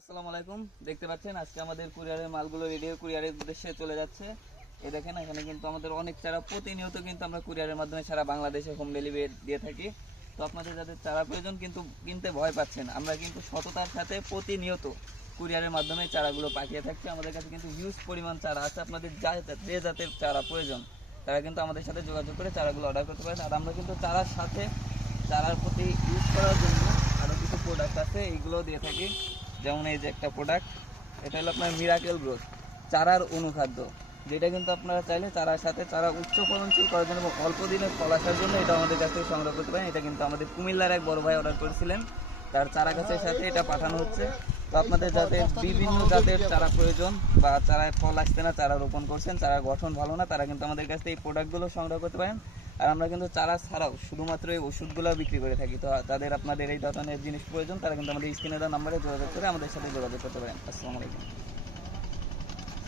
আসসালামু আলাইকুম। দেখতে পাচ্ছেন আজকে আমাদের কুরিয়ারের মালগুলো রেডি হয়ে কুরিয়ারের উদ্দেশ্যে চলে যাচ্ছে। এই দেখেন এখানে কিন্তু আমাদের অনেক চারা প্রতিনিয়ত কিন্তু আমরা কুরিয়ারের মাধ্যমে সারা বাংলাদেশে হোম ডেলিভারি দিয়ে থাকি। তো আপনাদের যাদের চারা প্রয়োজন কিন্তু কিনতে ভয় পাচ্ছেন, আমরা কিন্তু সততার সাথে প্রতিনিয়ত কুরিয়ারের মাধ্যমে চারাগুলো পাঠিয়ে থাকছি। আমাদের কাছে কিন্তু হিউজ পরিমাণ চারা আছে। আপনাদের যে জাতের চারা প্রয়োজন তারা কিন্তু আমাদের সাথে যোগাযোগ করে চারাগুলো অর্ডার করতে পারেন। আর আমরা কিন্তু চারার সাথে চারার প্রতি ইউজ করার জন্য আরও কিছু প্রোডাক্ট আছে, এইগুলো দিয়ে থাকি। যেমন এই যে একটা প্রোডাক্ট, এটা হলো আপনার মিরাকেল গ্রোথ চারার অনুখাদ্য, যেটা কিন্তু আপনারা চাইলে চারার সাথে চারা উচ্চ ফলনশীল করার জন্য এবং অল্প দিনে ফল আসার জন্য এটা আমাদের কাছ থেকে সংগ্রহ করতে পারেন। এটা কিন্তু আমাদের কুমিল্লার এক বড় ভাই অর্ডার করেছিলেন, তার চারা গাছের সাথে এটা পাঠানো হচ্ছে। তো আপনাদের যাদের বিভিন্ন জাতের চারা প্রয়োজন বা চারায় ফল আসছে না, চারা রোপণ করছেন, চারার গঠন ভালো না, তারা কিন্তু আমাদের কাছ থেকে এই প্রোডাক্টগুলো সংগ্রহ করতে পারেন। আর আমরা কিন্তু চারা ছাড়াও শুধুমাত্র এই ওষুধগুলো বিক্রি করে থাকি। তো যাদের আপনাদের এই ধরনের জিনিস প্রয়োজন তারা কিন্তু আমাদের স্ক্রিনে দেওয়া নাম্বারে যোগাযোগ করে আমাদের সাথে যোগাযোগ করতে পারেন। আসসালামু আলাইকুম।